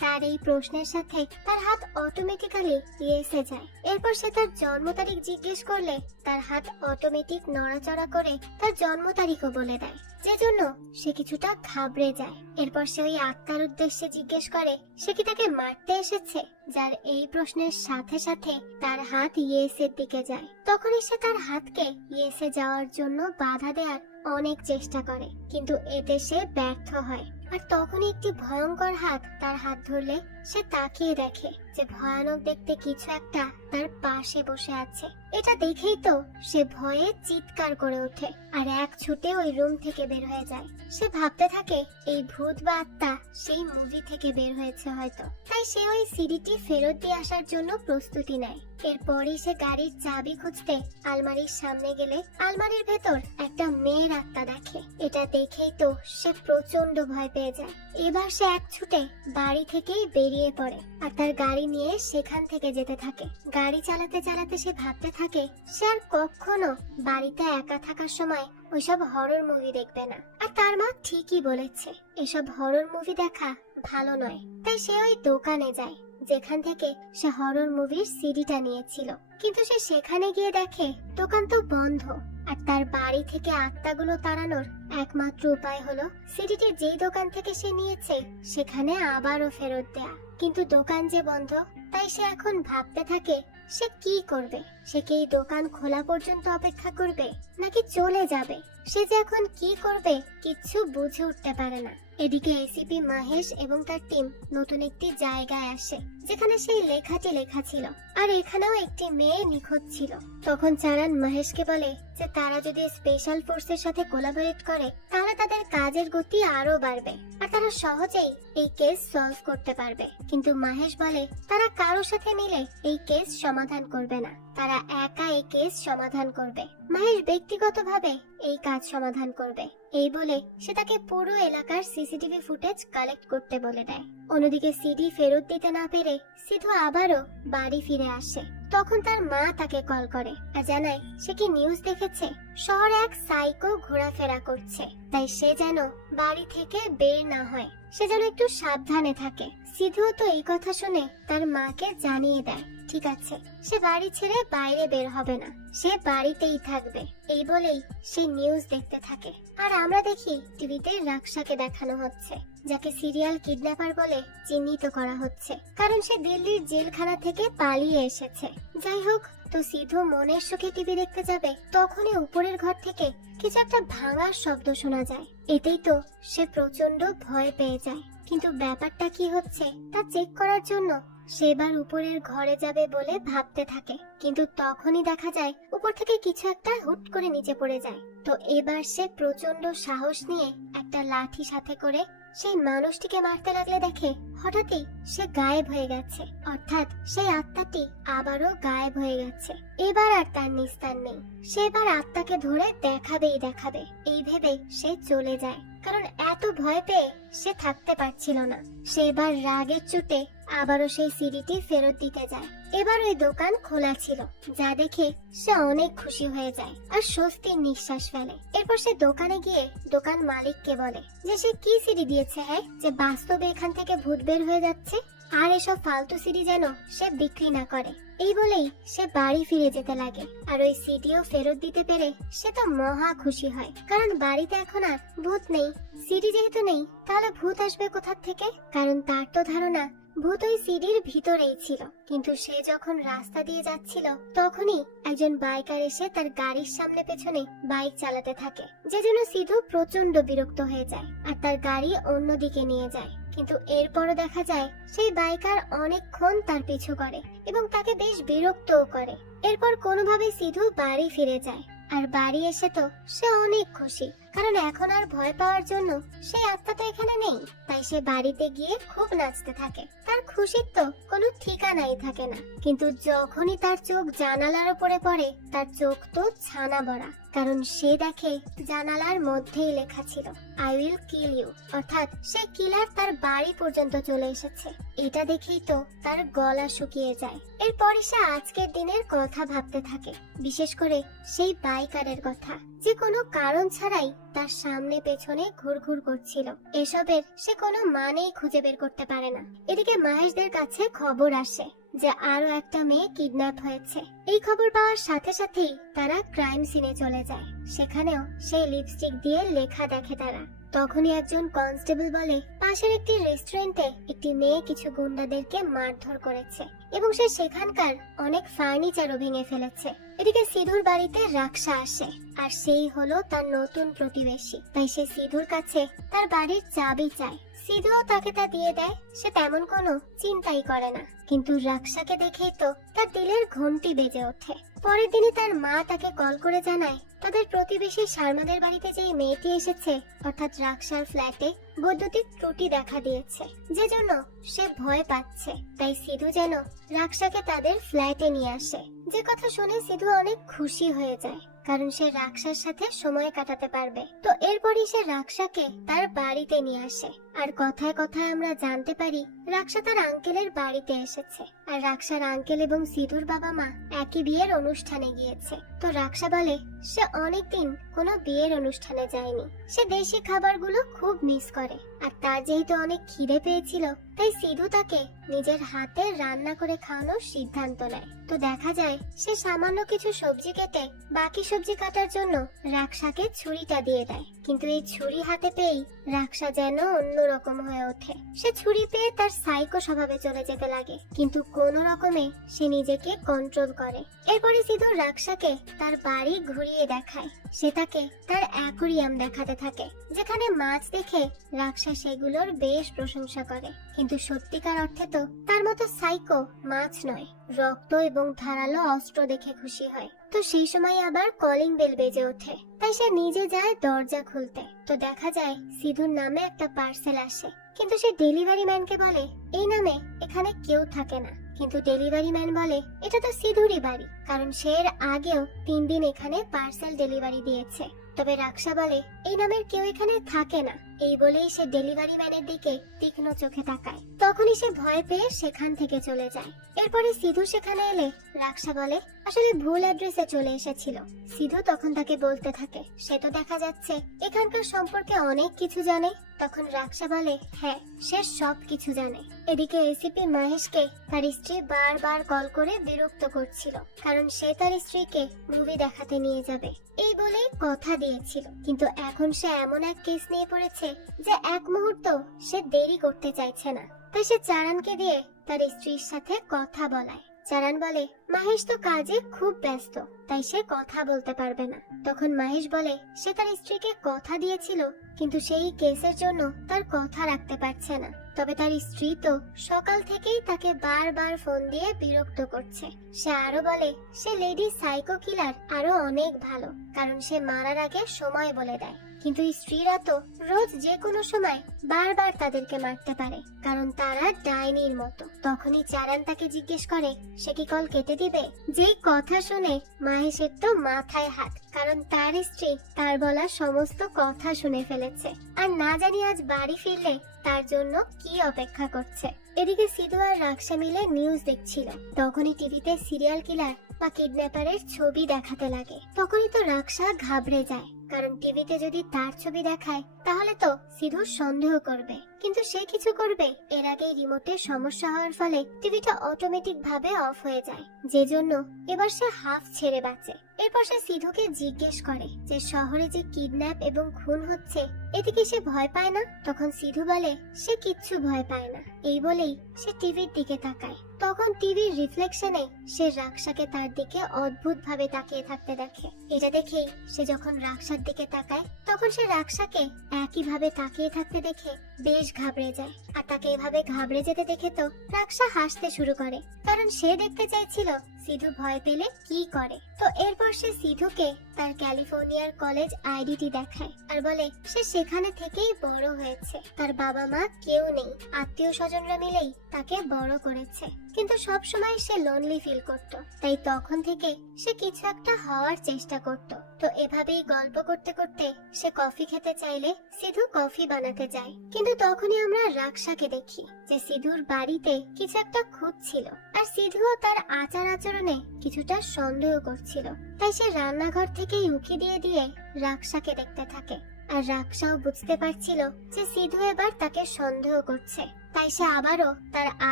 তার এই প্রশ্নের সাথে তার হাত অটোমেটিক্যালি ইয়েসে যায়। এরপর সে তার জন্ম তারিখ জিজ্ঞেস করলে তার হাত অটোমেটিক নড়াচড়া করে তার জন্ম তারিখও বলে দেয়, যে জন্য সে কিছুটা ঘাবড়ে যায়। এরপর সে ওই আত্মার উদ্দেশ্যে জিজ্ঞেস করে সে কি তাকে মারতে এসেছে, যার এই প্রশ্নের সাথে সাথে তার হাত ইয়েসের দিকে যায়। তখনই সে তার হাতকে ইয়েসে যাওয়ার জন্য বাধা দেওয়ার অনেক চেষ্টা করে, কিন্তু এতে সে ব্যর্থ হয়। আর তখনই একটি ভয়ঙ্কর হাত তার হাত ধরলে সে তাকিয়ে দেখে যে ভয়ানক দেখতে কিছু একটা তার পাশে বসে আছে। এটা দেখেই তো সে ভয়ে চিৎকার করে ওঠে আর এক ছুটে ওই রুম থেকে বের হয়ে যায়। সে ভাবতে থাকে এই ভূত বা আত্মা সেই মুভি থেকে বের হয়েছে হয়তো। তাই সে ওই সিডিটি ফেরত দিয়ে আসার জন্য প্রস্তুতি নেয়। এরপরই সে গাড়ির চাবি খুঁজতে আলমারির সামনে গেলে আলমারির ভেতর একটা মেয়ের আত্মা দেখে। এটা দেখেই তো সে প্রচন্ড ভয় পেয়ে যায়। এবার সে এক ছুটে বাড়ি থেকেই বেরিয়ে পড়ে আর তার গাড়ি নিয়ে সেখান থেকে যেতে থাকে। গাড়ি চালাতে চালাতে সে ভাবতে থাকে সে আর কখনো বাড়িতে একা থাকার সময় ওইসব হরর মুভি দেখবে না। আর তার মা ঠিকই বলেছে, এসব হরর মুভি দেখা ভালো নয়। তাই সে ওই দোকানে যায় যেখান থেকে সে হরর মুভির সিডিটা নিয়েছিল। কিন্তু সে সেখানে গিয়ে দেখে দোকান তো বন্ধ। আর তার বাড়ি থেকে আত্মাগুলো তাড়ানোর একমাত্র উপায় হলো সিডিটি যেই দোকান থেকে সে নিয়েছে সেখানে আবারও ফেরত দেয়া। কিন্তু দোকান যে বন্ধ, তাই সে এখন ভাবতে থাকে সে কি করবে। সে কি এই দোকান খোলা পর্যন্ত অপেক্ষা করবে নাকি চলে যাবে? সে যে এখন কি করবে কিচ্ছু বুঝে উঠতে পারে না। এদিকে এসিপি মহেশ এবং তার টিম নতুন একটি জায়গায় আসে যেখানে সেই লেখাটি লেখা ছিল, আর এখানেও একটি মেয়ে নিখোঁজ ছিল। তখন চারান মহেশকে বলে যে তারা যদি স্পেশাল ফোর্সের সাথে কোলাবরেট করে তাহলে তাদের কাজের গতি আরো বাড়বে আর তারা সহজেই এই কেস সলভ করতে পারবে। কিন্তু মহেশ বলে তারা কারোর সাথে মিলে এই কেস সমাধান করবে না, তারা একা এই কেস সমাধান করবে। মহেশ ব্যক্তিগতভাবে এই কাজ সমাধান করবে। এই বলে সে তাকে পুরো এলাকার সিসিটিভি ফুটেজ কালেক্ট করতে বলে দেয়। অন্যদিকে সিডি ফেরত দিতে না পেরে সিধু আবারও বাড়ি ফিরে আসে। তখন তার মা তাকে কল করে আর জানায় সে কি নিউজ দেখেছে, শহরে এক সাইকো ঘোরাফেরা করছে, তাই সে যেন বাড়ি থেকে বের না হয় সে যেন একটু সাবধানে থাকে। সিধুও তো এই কথা শুনে তার মাকে জানিয়ে দেয় ঠিক আছে, সে বাড়ি ছেড়ে বাইরে বের হবে না, সে বাড়িতেই থাকবে। এই বলেই সে নিউজ দেখতে থাকে। আর আমরা দেখি টিভিতে রাক্সাকে দেখানো হচ্ছে, যাকে সিরিয়াল কিডন্যাপার বলে চিহ্নিত করা হচ্ছে, কারণ সে দিল্লির জেলখানা থেকে পালিয়ে এসেছে। যাই হোক, তো সিধু মনের সুখে টিভি দেখতে যাবে, তখনই উপরের ঘর থেকে কিছু একটা ভাঙার শব্দ শোনা যায়। এতেই তো সে প্রচন্ড ভয় পেয়ে যায়। কিন্তু ব্যাপারটা কি হচ্ছে তা চেক করার জন্য সে এবার উপরের ঘরে যাবে বলে ভাবতে থাকে, কিন্তু তখনই দেখা যায় উপর থেকে কিছু একটা হুট করে নিচে পড়ে যায়। তো এবার সে প্রচন্ড সাহস নিয়ে একটা লাঠি সাথে করে সেই মানুষটিকে মারতে লাগলে দেখে হঠাৎই সে গায়েব হয়ে গেছে, অর্থাৎ সেই আত্মাটি আবারও গায়েব হয়ে গেছে। এবার আর তার নিস্তার নেই, সে এবার আত্মাকে ধরে দেখাবেই দেখাবে, এই ভেবে সে চলে যায়। কারণ এত ভয় পেয়ে সে থাকতে পারছিল না। সে এবার রাগের চোটে আবারও সেই সিডিটি ফেরত দিতে যায়। এবার ওই দোকান খোলা ছিল, যা দেখে সে অনেক খুশি হয়ে যায় আর স্বস্তির নিঃশ্বাস ফেলে। এরপর সে দোকানে গিয়ে দোকান মালিককে বলে যে সে কি সিডি দিয়েছে, হ্যাঁ, যে বাস্তবে এখান থেকে ভূত বের হয়ে যাচ্ছে, আর এসব ফালতু সিডি যেন সে বিক্রি না করে। এই বলেই সে বাড়ি ফিরে যেতে লাগে। আর ওই সিডিও ফেরত দিতে পেরে সে তো মহা খুশি হয়, কারণ বাড়িতে এখন আর ভূত নেই। সিডি যেহেতু নেই, তাহলে ভূত আসবে কোথা থেকে? কারণ তার তো ধারণা ভূত ওই সিডির ভিতরেই ছিল। কিন্তু সে যখন রাস্তা দিয়ে যাচ্ছিল, তখনই একজন বাইকার এসে তার গাড়ির সামনে পেছনে বাইক চালাতে থাকে, যে জন্য সিধু প্রচন্ড বিরক্ত হয়ে যায় আর তার গাড়ি অন্যদিকে নিয়ে যায়। কিন্তু এরপরও দেখা যায় সেই বাইকার অনেকক্ষণ তার পিছু করে এবং তাকে বেশ বিরক্তও করে। এরপর কোনোভাবে সিধু বাড়ি ফিরে যায়। আর বাড়ি এসে তো সে অনেক খুশি, কারণ এখন আর ভয় পাওয়ার জন্য সেই আত্মা তো এখানে নেই। তাই সে বাড়িতে গিয়ে খুব নাচতে থাকে। তার খুশির তো কোনো ঠিকানাই থাকে না। কিন্তু যখনই তার চোখ জানালার উপরে পড়ে, তার চোখ তো ছানা বড়া, কারণ সে দেখে জানালার মধ্যেই লেখা ছিল আই উইল কিল ইউ, অর্থাৎ সে কিলার তার বাড়ি পর্যন্ত চলে এসেছে। এটা দেখেই তো তার গলা শুকিয়ে যায়। এরপরে সে আজকের দিনের কথা ভাবতে থাকে, বিশেষ করে সেই বাইকারের কথা, যে কোনো কারণ ছাড়াই তার সামনে পেছনে ঘুরঘুর করছিল। এসবের সে কোনো মানেই খুঁজে বের করতে পারে না। এদিকে মহেশদের কাছে খবর আসে যে আরো একটা মেয়ে কিডন্যাপ হয়েছে। এই খবর পাওয়ার সাথে সাথেই তারা ক্রাইম সিনে চলে যায়। সেখানেও সেই লিপস্টিক দিয়ে লেখা দেখে তারা। তখনই একজন কনস্টেবল বলে পাশের একটি রেস্টুরেন্টে একটি মেয়ে কিছু গুন্ডাদেরকে মারধর করেছে এবং সে সেখানকার অনেক ফার্নিচারও ভেঙে ফেলেছে। এদিকে সিধুর বাড়িতে রাক্সা আসে, আর সেই হলো তার নতুন প্রতিবেশী। তাই সে সিধুর কাছে তার বাড়ির চাবি চায়। সিধুও তাকে তা দিয়ে দেয়। সে তেমন কোনো চিন্তাই করে না। কিন্তু রাক্সাকে দেখেই তো তার দিলের ঘন্টি বেজে ওঠে। পরের দিনই তার মা তাকে কল করে জানায় তাদের প্রতিবেশী শর্মাদের বাড়িতে যে মেয়েটি এসেছে, অর্থাৎ রাক্সার ফ্ল্যাটে বৈদ্যুতিক ত্রুটি দেখা দিয়েছে, যে জন্য সে ভয় পাচ্ছে। তাই সিধু যেন রাক্সাকে তাদের ফ্ল্যাটে নিয়ে আসে। যে কথা শুনে সিধু অনেক খুশি হয়ে যায়, কারণ সে রাক্সার সাথে সময় কাটাতে পারবে। তো এরপরই সে রাক্সাকে তার বাড়িতে নিয়ে আসে। আর কথায় কথায় আমরা জানতে পারি রাক্সা তার আঙ্কেলের বাড়িতে এসেছে। আর রাক্সার আঙ্কেল এবং সিধুর বাবা মা একই বিয়ের অনুষ্ঠানে গিয়েছে। তো রাক্সা বলে সে অনেকদিন কোনো বিয়ের অনুষ্ঠানে যায়নি। সে দেশি খাবারগুলো খুব মিস করে। আর তার যেহেতু অনেক খিদে পেয়েছিল, তাই সিধু তাকে নিজের হাতে রান্না করে খাওয়ানোর সিদ্ধান্ত নেয়। তো দেখা যায় সে সামান্য কিছু সবজি কেটে বাকি সবজি কাটার জন্য রাক্সাকে ছুরিটা দিয়ে দেয়। কিন্তু এই ছুরি হাতে পেয়েই রাক্সা যেন অন্যরকম হয়ে ওঠে। সে ছুরি পেয়ে তার সাইকো স্বভাবে চলে যেতে লাগে, কিন্তু কোনো রকমে সে নিজেকে কন্ট্রোল করে। এরপরে সিধু রাক্সাকে তার বাড়ি ঘুরিয়ে দেখায়। সে তাকে তার অ্যাকুরিয়াম দেখাতে থাকে, যেখানে মাছ দেখে রাক্সা সেগুলোর বেশ প্রশংসা করে। কিন্তু সত্যিকার অর্থে তো তার মতো সাইকো মাছ নয়, রক্ত এবং ধারালো অস্ত্র দেখে খুশি হয়। তো সেই সময় আবার কলিং বেল বেজে ওঠে। তাই সে নিজে যায় দরজা খুলতে। তো দেখা যায় সিধুর নামে একটা পার্সেল আসে, কিন্তু সে ডেলিভারি ম্যানকে বলে এই নামে এখানে কেউ থাকে না। কিন্তু ডেলিভারি ম্যান বলে এটা তো সিধুরই বাড়ি, কারণ সে এর আগেও 3 দিন এখানে পার্সেল ডেলিভারি দিয়েছে। তবে রাক্সা বলে এই নামের কেউ এখানে থাকে না। এই বলেই সে ডেলিভারি ম্যানের দিকে তীক্ষ্ণ চোখে তাকায়। তখনই সে ভয় পেয়ে সেখান থেকে চলে যায়। এরপরে সিধু সেখানে এলে রাক্সা বলে আসলে ভুল অ্যাড্রেসে চলে এসেছিল। সিধু তখন তাকে বলতে থাকে সে তো দেখা যাচ্ছে এখানকার সম্পর্কে অনেক কিছু জানে। তখন রাক্সা বলে হ্যাঁ, সে সব কিছু জানে। এদিকে এসিপি মহেশকে তার স্ত্রী বারবার কল করে বিরক্ত করছিল, কারণ সে তার স্ত্রীকে মুভি দেখাতে নিয়ে যাবে এই বলেই কথা দিয়েছিল। কিন্তু এখন সে এমন এক কেস নিয়ে পড়েছে যে এক মুহূর্ত সে দেরি করতে চাইছে না। তাই সে চারানকে দিয়ে তার স্ত্রীর সাথে কথা বলায়। চারান বলে মহেশ তো কাজে খুব ব্যস্ত, তাই সে কথা বলতে পারবে না। তখন মহেশ বলে সে তার স্ত্রীকে কথা দিয়েছিল, কিন্তু সেই কেসের জন্য তার কথা রাখতে পারছে না। তবে তার স্ত্রী তো সকাল থেকেই তাকে বারবার ফোন দিয়ে বিরক্ত করছে। সে আরো বলে সে লেডি সাইকো কিলার আরো অনেক ভালো, কারণ সে মারার আগে সময় বলে দেয়। কিন্তু স্ত্রীরা তো রোজ যে কোনো সময় বারবার তাদেরকে মারতে পারে, কারণ তারা ডাইনির মতো। তখনই চারান তাকে জিজ্ঞেস করে সে কি কল কেটে দিবে। যেই কথা শুনে মহেশের তো মাথায় হাত, কারণ তার স্ত্রী তার বলা সমস্ত কথা শুনে ফেলেছে, আর না জানি আজ বাড়ি ফিরলে তার জন্য কি অপেক্ষা করছে। এদিকে সিধু আর রাক্সা মিলে নিউজ দেখছিল। তখনই টিভিতে সিরিয়াল কিলার বা কিডন্যাপারের ছবি দেখাতে লাগে। তখনই তো রাক্সা ঘাবড়ে যায়, কারণ টিভিতে যদি তার ছবি দেখায় তাহলে তো সিধু সন্দেহ করবে, কিন্তু সে কিছু করবে এর আগেই রিমোটে সমস্যা হওয়ার ফলে টিভিটা অটোমেটিক ভাবে অফ হয়ে যায়, যে জন্য এবার সে হাফ ছেড়ে বাঁচে। এরপর সে সিধুকে জিজ্ঞেস করে যে শহরে যে কিডন্যাপ এবং খুন হচ্ছে এতে কি সে ভয় পায় না। তখন সিধু বলে সে কিচ্ছু ভয় পায় না। এই বলেই সে টিভির দিকে তাকায়। তখন টিভির রিফ্লেকশনে সে রাক্সাকে তার দিকে অদ্ভুত ভাবে তাকিয়ে থাকতে দেখে। এটা দেখেই সে যখন রাক্সার দিকে তাকায় তখন সে রাক্সাকে একই ভাবে তাকিয়ে থাকতে দেখে বেশ ঘাবড়ে যায়। আর তাকে এভাবে ঘাবড়ে যেতে দেখে তো রাক্সা হাসতে শুরু করে, কারণ সে দেখতে চাইছিল সিধু ভয় পেলে কি করে। তো এরপর সে সিধুকে তার ক্যালিফোর্নিয়ার কলেজ আইডিটি দেখায় আর বলে সে সেখানে থেকেই বড় হয়েছে, তার বাবা মা কেউ নেই, আত্মীয় স্বজনরা মিলেই তাকে বড় করেছে, কিন্তু সব সময় সে লোনলি ফিল করত। তাই তখন থেকে সে কিছু একটা হওয়ার চেষ্টা করত। তো এভাবেই গল্প করতে করতে সে কফি খেতে চাইলে সিধু কফি বানাতে যায়। কিন্তু তখনই আমরা রাক্সাকে দেখি যে সিধুর বাড়িতে কিছু একটা খুঁজছিল, আর সিধুও তার আচার আচরণে কিছুটা সন্দেহ করছিল। তাই সে রান্নাঘর থেকেই উকি দিয়ে দিয়ে রাক্সাকে দেখতে থাকে। আর রাক্সাও বুঝতে পারছিল যে সিধু এবার তাকে সন্দেহ করছে, তাই সে আবারও তার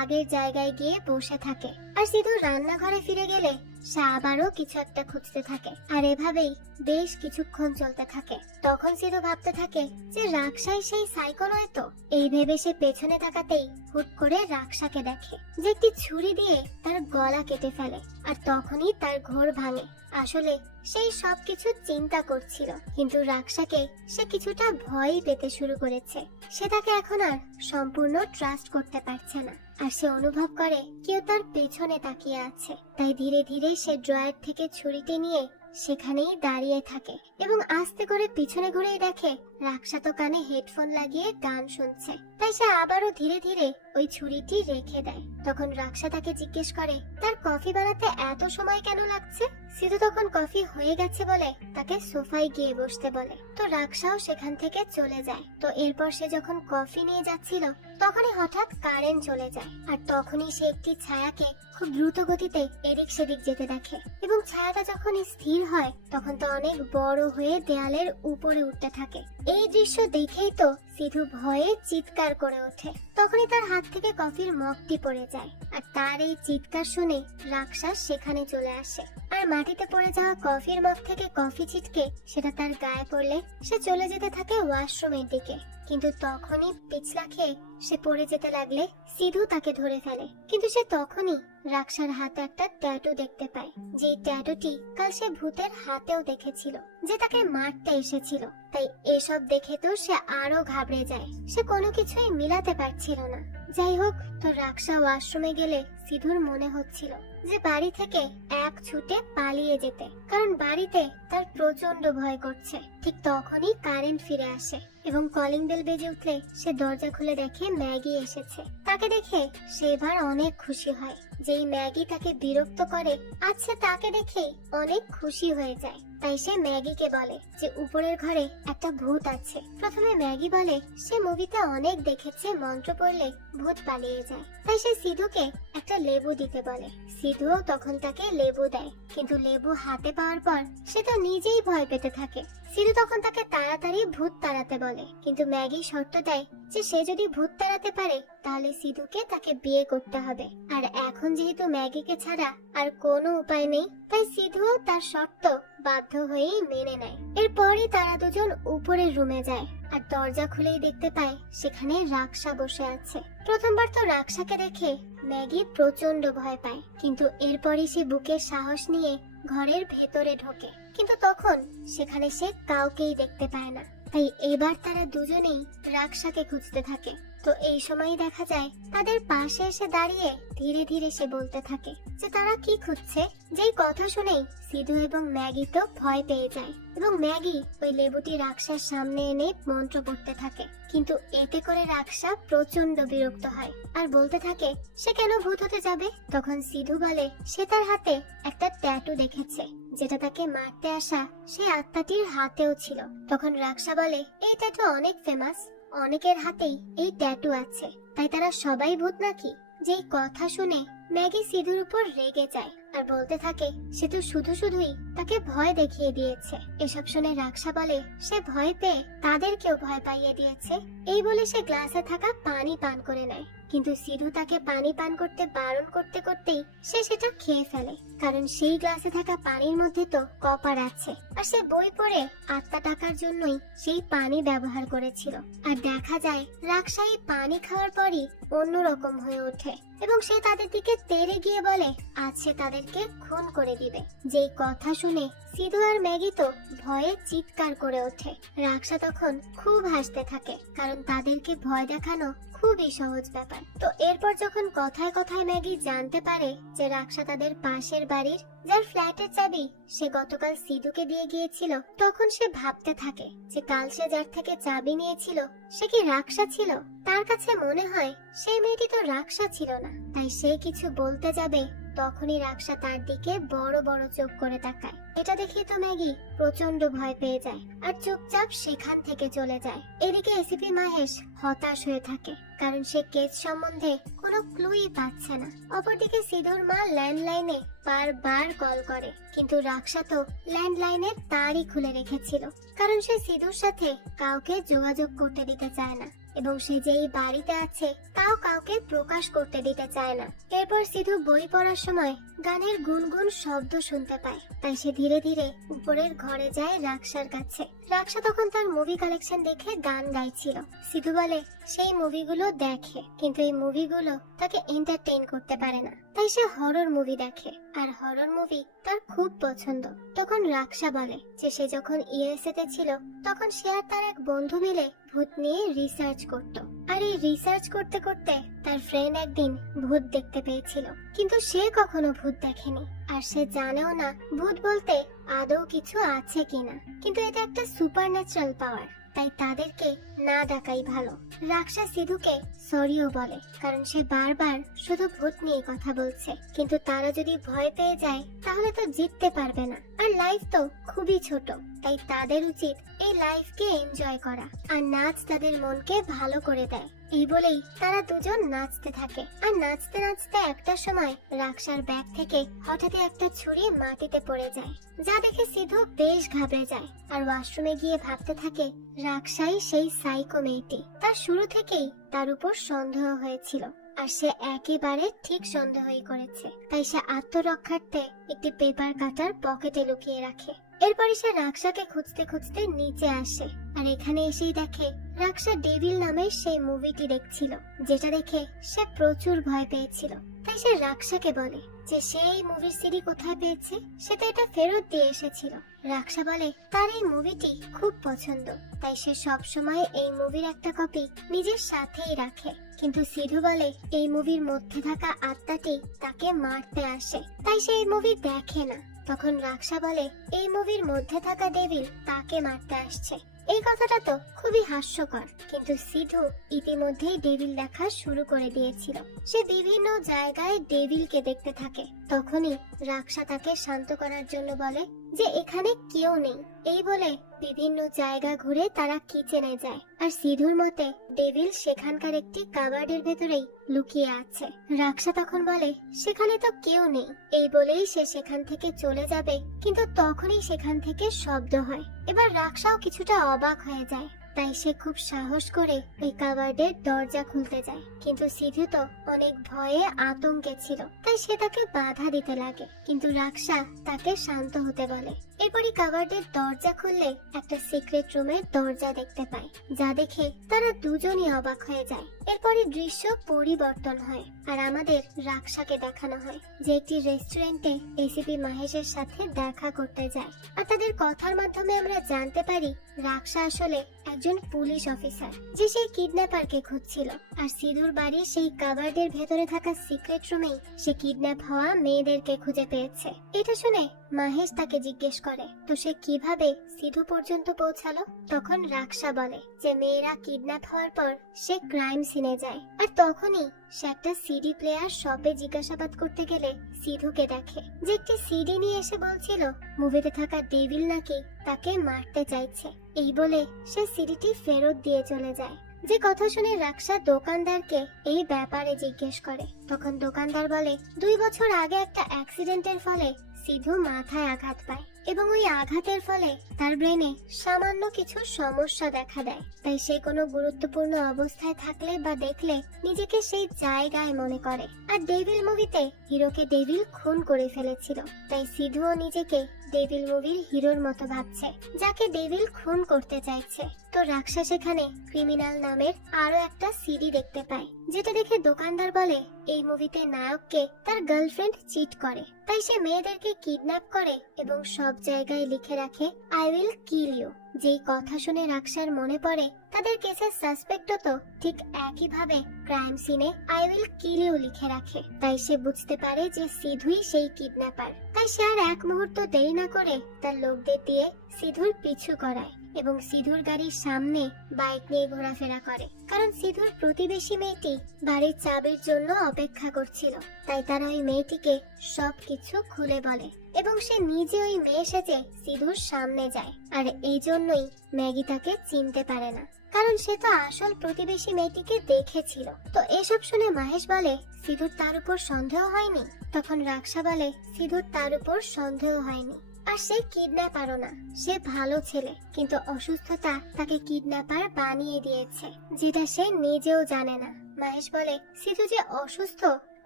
আগের জায়গায় গিয়ে বসে থাকে। আর সিধু রান্নাঘরে ফিরে গেলে সে আবারও কিছু একটা খুঁজতে থাকে। আর এভাবেই বেশ কিছুক্ষণ চলতে থাকে। তখন সিধু ভাবতে থাকে যে রাক্সাই সেই সাইকো নয় তো। এই ভেবে সে পেছনে তাকাতেই হুট করে রাক্সাকে দেখে যে একটি ছুরি দিয়ে তার গলা কেটে ফেলে। আর তখনই তার ঘোর ভাঙে। আসলে সেই সবকিছু চিন্তা করছিল, কিন্তু রাক্সাকে সে কিছুটা ভয়ই পেতে শুরু করেছে। সে তাকে এখন আর সম্পূর্ণ ট্রাস্ট করতে পারছে না। আর সে অনুভব করে কেউ তার পেছনে তাকিয়ে আছে। তাই ধীরে ধীরে সে ড্রয়ার থেকে ছুরিটি নিয়ে সেখানেই দাঁড়িয়ে থাকে এবং আস্তে করে পিছনে ঘুরেই দেখে রাক্সা তো কানে হেডফোন লাগিয়ে গান শুনছে। তাই সে আবারও ধীরে ধীরে ওই ছুরিটি রেখে দেয়। তখন রাক্সা তাকে জিজ্ঞেস করে তার কফি বানাতে এত সময় কেন লাগছে। সিধু তখন কফি হয়ে গেছে বলে তাকে সোফায় গিয়ে বসতে বলে। তো রাক্সাও সেখান থেকে চলে যায়। তো এরপর সে যখন কফি নিয়ে যাচ্ছিল তখনই হঠাৎ কারেন্ট চলে যায়। আর তখনই সে একটি ছায়াকে খুব দ্রুত গতিতে এদিক সেদিক যেতে দেখে, এবং ছায়াটা যখন স্থির হয় তখন তো অনেক বড় হয়ে দেয়ালের উপরে উঠতে থাকে। এই দৃশ্য দেখেই তো সিধু ভয়ে চিৎকার করে ওঠে। তখনই তার হাত থেকে কফির মগটি পড়ে যায়। আর তার এই চিৎকার শুনে রাক্সা সেখানে চলে আসে। আর মাটিতে পড়ে যাওয়া কফির মগ থেকে কফি ছিটকে সেটা তার গায়ে পড়লে সে চলে যেতে থাকে ওয়াশরুমের দিকে। কিন্তু তখনই পিছলা খেয়ে সে পড়ে যেতে লাগলে সিধু তাকে ধরে ফেলে। কিন্তু সে তখনই রাক্সার হাতে একটা ট্যাটু দেখতে পায়, যে ট্যাটুটি কাল সে ভূতের হাতেও দেখেছিল, যে তাকে মারতে এসেছিল। তাই এসব দেখে তো সে আরো ঘাবড়ে যায়। সে কোনো কিছুই মিলাতে পারছিল না। যাই হোক, তো রাক্সা ওয়াশরুমে গেলে সিধুর মনে হচ্ছিল যে বাড়ি থেকে এক ছুটে পালিয়ে যেতে, কারণ বাড়িতে তার প্রচন্ড ভয় করছে। ঠিক তখনই কারেন্ট ফিরে আসে এবং কলিং বেল বেজে উঠলে সে দরজা খুলে দেখে ম্যাগি এসেছে। তাকে দেখে সে এবার অনেক খুশি হয়। যেই ম্যাগি তাকে বিরক্ত করে আজ সে তাকে দেখেই অনেক খুশি হয়ে যায়। তাই সে ম্যাগিকে বলে যে উপরের ঘরে একটা ভূত আছে। প্রথমে ম্যাগি বলে সে মুভিতে অনেক দেখেছে মন্ত্র পড়লে ভূত পালিয়ে যায়। তাই সে সিধুকে একটা লেবু দিতে বলে। সিধুও তখন তাকে লেবু দেয়, কিন্তু লেবু হাতে পাওয়ার পর সে তো নিজেই ভয় পেতে থাকে। সিধু তখন তাকে তাড়াতাড়ি ভূত তাড়াতে বলে, কিন্তু ম্যাগি শর্ত দেয় যে সে যদি ভূত তাড়াতে পারে তাহলে সিধুকে তাকে বিয়ে করতে হবে। আর এখন যেহেতু ম্যাগিকে ছাড়া আর কোনো উপায় নেই, তাই সিধুও তার শর্ত বাধ্য হয়েই মেনে নেয়। এরপরই তারা দুজন উপরের রুমে যায় আর দরজা খুলেই দেখতে পায় সেখানে রাক্ষা বসে আছে। প্রথমবার তো রাক্ষাকে দেখে ম্যাগি প্রচন্ড ভয় পায়, কিন্তু এরপরই সে বুকের সাহস নিয়ে ঘরের ভেতরে ঢোকে, কিন্তু তখন সেখানে সে কাউকেই দেখতে পায় না। তাই এবার তারা দুজনেই রাক্ষাকে খুঁজতে থাকে। তো এই সময়ই দেখা যায় তাদের পাশে এসে দাঁড়িয়ে ধীরে ধীরে সে বলতে থাকে যে তারা কি খুঁজছে। যেই কথা শুনেই সিধু এবং ম্যাগি তো ভয় পেয়ে যায় এবং ম্যাগি ওই লেবুটি রাক্ষার সামনে এনে মন্ত্র পড়তে থাকে, কিন্তু এতে করে রাক্ষা প্রচন্ড বিরক্ত হয় আর বলতে থাকে সে কেন ভূত হতে যাবে। তখন সিধু বলে সে তার হাতে একটা ট্যাটু দেখেছে যেটা তাকে মারতে আসা সেই আত্মাটির হাতেও ছিল। তখন রাক্ষা বলে এই ট্যাটু অনেক ফেমাস, অনেকের হাতেই এই ট্যাটু আছে, তাই তারা সবাই ভূত নাকি। যেই কথা শুনে ম্যাগি সিধুর উপর রেগে যায় আর বলতে থাকে সে তো শুধুই তাকে ভয় দেখিয়ে দিয়েছে। এসব শুনে রাক্ষা বলে সে ভয় পেয়ে তাদেরকেও ভয় পাইয়ে দিয়েছে। এই বলে সে গ্লাসে থাকা পানি পান করে নেয়, কিন্তু সিধু তাকে পানি পান করতে বারণ করতেই সে সেটা খেয়ে ফেলে, কারণ সেই গ্লাসে থাকা পানির মধ্যে তো কপার আছে আর সে বই পড়ে আত্মা টাকার জন্যই সেই পানি ব্যবহার করেছিল। আর দেখা যায় রাক্ষা এই পানি খাওয়ার পরই অন্যরকম হয়ে ওঠে এবং সে তাদের দিকে তেড়ে গিয়ে বলে আজ সে তাদেরকে খুন করে দিবে। যেই কথা শুনে সিধু আর ম্যাগি তো ভয়ে চিৎকার করে ওঠে। রাক্ষা তখন খুব হাসতে থাকে, কারণ তাদেরকে ভয় দেখানো খুবই সহজ ব্যাপার। তো এরপর যখন কথায় কথায় ম্যাগি জানতে পারে যে রাক্ষা তাদের পাশের বাড়ির যার ফ্ল্যাটের চাবি সে গতকাল সিধুকে দিয়ে গিয়েছিল, তখন সে ভাবতে থাকে যে কাল সে যার থেকে চাবি নিয়েছিল সে কি রাক্ষা ছিল। তার কাছে মনে হয় সেই মেয়েটি তো রাক্ষা ছিল না, তাই সে কিছু বলতে যাবে তখনই রাক্ষা তার দিকে বড় বড় চোখ করে তাকায়। এটা দেখে তো ম্যাগি প্রচন্ড ভয় পেয়ে যায় আর চুপচাপ সেখান থেকে চলে যায়। এদিকে এসিপি মাহেশ হতাশ হয়ে থাকে, কারণ সে কেস সম্বন্ধে কোনো ক্লুই পাচ্ছে না। অপরদিকে সিধুর মা ল্যান্ডলাইনে বারবার কল করে, কিন্তু রাক্ষা তো ল্যান্ডলাইনের তারই খুলে রেখেছিল, কারণ সে সিধুর সাথে কাউকে যোগাযোগ করতে দিতে চায় না এবং সে যেই বাড়িতে আছে তাও কাউকে প্রকাশ করতে দিতে চায় না। এরপর সিধু বই পড়ার সময় গানের গুনগুন শব্দ শুনতে পায়, তাই সে ধীরে ধীরে উপরের ঘরে যায় রাক্ষার কাছে। রাক্ষা তখন তার মুভি কালেকশন দেখে গান গাইছিল। সিধু বলে সেই মুভিগুলো দেখে, কিন্তু এই মুভিগুলো তাকে এন্টারটেইন করতে পারে না, তাই সে হরর মুভি দেখে আর হরর মুভি তার খুব পছন্দ। তখন রাক্ষা বলে যে সে যখন ইউএসএ তে ছিল তখন সে আর তার এক বন্ধু মিলে ভূত নিয়ে রিসার্চ করত, আর এই রিসার্চ করতে করতে তার ফ্রেন্ড একদিন ভূত দেখতে পেয়েছিল, কিন্তু সে কখনো ভূত দেখেনি আর সে জানেও না ভূত বলতে আদৌ কিছু আছে কিনা। কিন্তু এটা একটা সুপারন্যাচারাল পাওয়ার, তাই তাদেরকে না ডাকাই ভালো। রাক্ষা সিধুকে সরিও বলে, কারণ সে বারবার শুধু ভূত নিয়ে কথা বলছে, কিন্তু তারা যদি ভয় পেয়ে যায় তাহলে তো জিততে পারবে না। আর লাইফ তো খুবই ছোট, তাই তাদের উচিত এই লাইফকে এনজয় করা, আর নাচ তাদের মনকে ভালো করে দেয়। এই বলেই তারা দুজন নাচতে থাকে। আর নাচতে নাচতে একটা সময় রাক্ষার ব্যাগ থেকে হঠাৎ একটা ছুরি মাটিতে পড়ে যায়, যা দেখে সিধু বেশ ঘাবড়ে যায় আর ওয়াশরুমে গিয়ে ভাবতে থাকে রাক্ষাই সেই সাইকো মেয়েটি। তার শুরু থেকেই তার উপর সন্দেহ হয়েছিল আর সে একেবারে ঠিক সন্দেহই করেছে, তাই সে আত্মরক্ষার্থে একটি পেপার কাটার পকেটে লুকিয়ে রাখে। এরপরে সে রাক্ষাকে খুঁজতে খুঁজতে নিচে আসে আর এখানে এসেই দেখে রাক্ষা ডেভিল নামের সেই মুভিটি দেখছিল, যেটা দেখে সে প্রচুর ভয় পেয়েছিল। তাই সে রাক্ষাকে বলে যে সে এই মুভির সিডি কোথায় পেয়েছে, সে তো এটা ফেরত দিয়ে এসেছিল। রাক্ষা বলে তার এই মুভিটি খুব পছন্দ, তাই সে সব সময় এই মুভির একটা কপি নিজের সাথেই রাখে। কিন্তু সিধু বলে এই মুভির মধ্যে থাকা আত্মাটি তাকে মারতে আসে, তাই সে এই মুভি দেখে না। তখন রাক্ষা বলে এই মুভির মধ্যে থাকা ডেভিল তাকে মারতে আসছে। এই কথাটা তো খুবই হাস্যকর, কিন্তু সিধু ইতিমধ্যেই ডেভিল দেখা শুরু করে দিয়েছিল। সে বিভিন্ন জায়গায় ডেভিলকে দেখতে থাকে। তখনই রাক্ষা তাকে শান্ত করার জন্য বলে যে এখানে কেউ নেই, এই বলে বিভিন্ন জায়গা ঘুরে তারা কিচেনে যায়। আর সিধুর মতে ডেভিল সেখানকার একটি কাবার্ডের ভেতরেই লুকিয়ে আছে। রাক্সা তখন বলে সেখানে তো কেউ নেই। এই বলেই সে সেখান থেকে চলে যাবে, কিন্তু তখনই সেখান থেকে শব্দ হয়। এবার রাক্সাও কিছুটা অবাক হয়ে যায়, তাই সে খুব সাহস করে ওই কাবার্ডের দরজা খুলতে যায়। কিন্তু সিধু তো অনেক ভয়ে আতঙ্কে ছিল, তাই সে তাকে বাধা দিতে লাগে, কিন্তু রাক্সা তাকে শান্ত হতে বলে। এরপরই কাবার্ডের দরজা খুললে একটা সিক্রেট রুমের দরজা দেখতে পায়, যা দেখে তারা দুজনই অবাক হয়ে যায়। এরপরই দৃশ্য পরিবর্তন হয়, আর আমাদের রাক্সাকে দেখানো হয় যে একটি রেস্টুরেন্টে এসিপি মাহেশের সাথে দেখা করতে যায়। আর তাদের কথার মাধ্যমে আমরা জানতে পারি রাক্সা আসলে একজন পুলিশ অফিসার, যে সেই কিডন্যাপারকে খুঁজছিল। আর সিধুর বাড়ির সেই কাবার্ডের ভেতরে থাকা সিক্রেট রুমেই সে কিডন্যাপ হওয়া মেয়েদেরকে খুঁজে পেয়েছে। এটা শুনে মাহেশ তাকে জিজ্ঞেস করে তো সে কিভাবে সিধু পর্যন্ত পৌঁছালো। তখন রাক্সা বলে যে মেয়েরা কিডন্যাপ হওয়ার পর সে ক্রাইম সিনে যায়, আর তখনই সে একটা সিডি প্লেয়ার শপে জিজ্ঞাসাবাদ করতে গেলে সিধুকে দেখে, যে একটি সিডি নিয়ে এসে বলছিল মুভিতে থাকা ডেভিল নাকি তাকে মারতে চাইছে। এই বলে সে সিডিটি ফেরত দিয়ে চলে যায়। যে কথা শুনে রাক্সা দোকানদারকে এই ব্যাপারে জিজ্ঞেস করে। তখন দোকানদার বলে 2 বছর আগে একটা অ্যাক্সিডেন্টের ফলে সিধু মাথায় আঘাত পায়, এবং ওই আঘাতের ফলে তার ব্রেনে সামান্য কিছু সমস্যা দেখা দেয়। তাই সে কোনো গুরুত্বপূর্ণ অবস্থায় থাকলে বা দেখলে নিজেকে সেই জায়গায় মনে করে। আর ডেভিল মুভিতে হিরোকে ডেভিল খুন করে ফেলেছিল, তাই সিধুও নিজেকে ডেভিল মুভির হিরোর মতো ভাবছে, যাকে ডেভিল খুন করতে চাইছে। তো রাক্সা সেখানে ক্রিমিনাল নামের আরো একটা সিডি দেখতে পায়, যেটা দেখে দোকানদার বলে এই মুভিতে নায়ককে তার গার্লফ্রেন্ড চিট করে, তাই সে মেয়েদেরকে কিডন্যাপ করে এবং সব জায়গায় লিখে রাখে আই উইল কিল ইউ। যেই কথা শুনে রাক্সার মনে পড়ে তাদের কেসের সাসপেক্টও তো ঠিক একই ভাবে ক্রাইম সিনে আই উইল কিল ইউ লিখে রাখে। তাই সে বুঝতে পারে যে সিধুই সেই কিডন্যাপার। তাই সে আর এক মুহূর্ত দেরি না করে তার লোকদের দিয়ে সিধুর পিছু করায় এবং সিধুর গাড়ির সামনে বাইক নিয়ে ঘোরাফেরা করে, কারণ সিধুর প্রতিবেশী মেয়েটি বাড়ির চাবির জন্য অপেক্ষা করছিল। তাই তারা ওই মেয়েটিকে সবকিছু খুলে বলে এবং সে নিজে ওই মেয়ে সেজে সিধুর সামনে যায়। আর এই জন্যই ম্যাগি তাকে চিনতে পারে না, কারণ সে তো আসল প্রতিবেশী মেয়েটিকে দেখেছিল। তো এসব শুনে মাহেশ বলে সিধুর তার উপর সন্দেহ হয়নি। তখন রাক্সা বলে সিধুর তার উপর সন্দেহ হয়নি, আর সে কিডন্যাপারও না, সে ভালো ছেলে, কিন্তু অসুস্থতা তাকে কিডন্যাপার বানিয়ে দিয়েছে, যেটা সে নিজেও জানে না। মাহেশ বলে সিধু যে অসুস্থ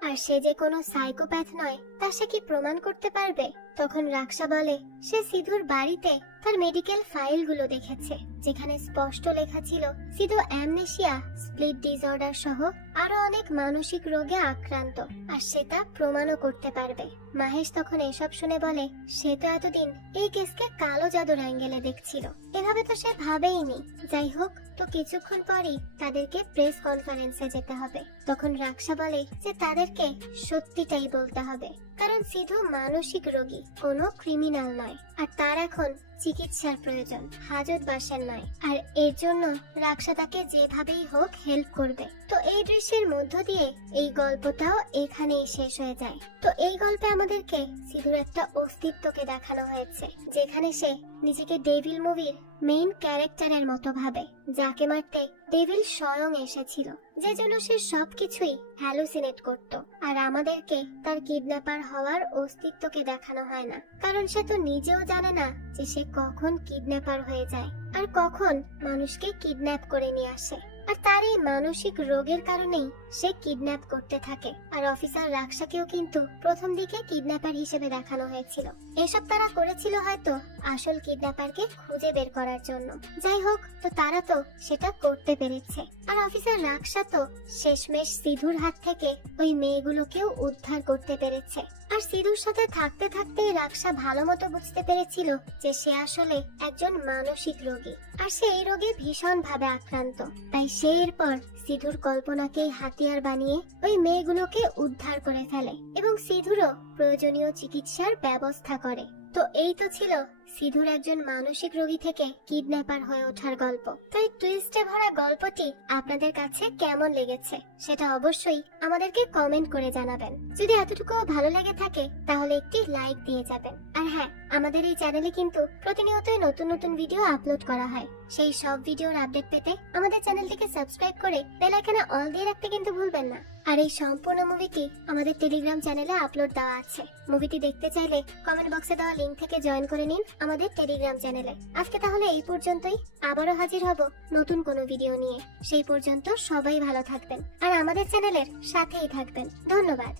আর সে যে কোনো সাইকোপ্যাথ নয় তা সে কি প্রমাণ করতে পারবে। তখন রাক্সা বলে সে সিধুর বাড়িতে তার মেডিকেল ফাইলগুলো দেখেছে, যেখানে স্পষ্ট লেখা ছিল সিধু অ্যামনেশিয়া, স্প্লিট ডিসঅর্ডার সহ আরো অনেক মানসিক রোগে আক্রান্ত, আর সে তা প্রমাণও করতে পারবে। মাহেশ তখন এসব শুনে বলে সে তো এতদিন এই কেসকে কালো জাদুর অ্যাঙ্গেলে দেখছিল, এভাবে তো সে ভাবেইনি। যাই হোক, তো কিছুক্ষণ পরই তাদেরকে প্রেস কনফারেন্সে যেতে হবে। তখন রাক্সা বলে যে তাদেরকে সত্যিটাই বলতে হবে, কারণ সিধু মানসিক রোগী, কোনো ক্রিমিনাল নয়, আর তার এখন চিকিৎসার প্রয়োজন, হাজত বাসের নয়। আর এর জন্য রাক্সা তাকে যেভাবেই হোক হেল্প করবে। তো এই দৃশ্যের মধ্য দিয়ে এই গল্পটাও এখানেই শেষ হয়ে যায়। তো এই গল্পে আমাদেরকে সিধুর একটা অস্তিত্বকে দেখানো হয়েছে, যেখানে সে নিজেকে ডেভিল মুভির মেইন ক্যারেক্টারের মতো ভাবে, যাকে মারতে ডেভিল স্বয়ং এসেছিল, যে জন্য সে সবকিছুই হ্যালুসিনেট করত। আর আমাদেরকে তার কিডন্যাপার হওয়ার অস্তিত্বকে দেখানো হয় না, কারণ সে তো নিজেও জানে না যে সে কখন কিডন্যাপার হয়ে যায় আর কখন মানুষকে কিডন্যাপ করে নিয়ে আসে। আর তার এই মানসিক রোগের কারণেই সে কিডন্যাপ করতে থাকে। আর অফিসার রাক্সাকেও কিন্তু প্রথম দিকে কিডন্যাপার হিসেবে দেখানো হয়েছিল। এসব তারা করেছিল হয়তো আসল কিডন্যাপারকে খুঁজে বের করার জন্য। যাই হোক, তো তারা তো সেটা করতে পেরেছে। আর অফিসার রাক্সা তো শেষমেশ সিধুর হাত থেকে ওই মেয়েগুলোকেও উদ্ধার করতে পেরেছে। আর সিধুর সাথে থাকতে থাকতে রাক্সা ভালো মতো বুঝতে পেরেছিল যে সে আসলে একজন মানসিক রোগী, আর সে এই রোগে ভীষণ ভাবে আক্রান্ত। তাই সে এরপর সিধুর কল্পনাকেই হাতিয়ার বানিয়ে ওই মেয়েগুলোকে উদ্ধার করে ফেলে এবং সিধুরও প্রয়োজনীয় চিকিৎসার ব্যবস্থা করে। তো এই তো ছিল সিধুর একজন মানসিক রোগী থেকে কিডন্যাপার হয়ে ওঠার গল্প। তো এই টুইস্টে ভরা গল্পটি আপনাদের কাছে কেমন লেগেছে সেটা অবশ্যই আমাদেরকে কমেন্ট করে জানাবেন। যদি এতটুকু ভালো লেগে থাকে তাহলে একটি লাইক দিয়ে যাবেন। আর হ্যাঁ, আমাদের এই চ্যানেলে কিন্তু প্রতিনিয়তই নতুন নতুন ভিডিও আপলোড করা হয়। সেই সব ভিডিওর আপডেট পেতে আমাদের চ্যানেলটিকে সাবস্ক্রাইব করে বেল আইকনে অল দিয়ে রাখতে কিন্তু ভুলবেন না। আর এই সম্পূর্ণ মুভিটি আমাদের টেলিগ্রাম চ্যানেলে আপলোড দেওয়া আছে। মুভিটি দেখতে চাইলে কমেন্ট বক্সে দেওয়া লিংক থেকে জয়েন করে নিন আমাদের টেলিগ্রাম চ্যানেলে। আজকে তাহলে এই পর্যন্তই, আবারও হাজির হব নতুন কোনো ভিডিও নিয়ে। সেই পর্যন্ত সবাই ভালো থাকবেন আর আমাদের চ্যানেলের সাথেই থাকবেন। ধন্যবাদ।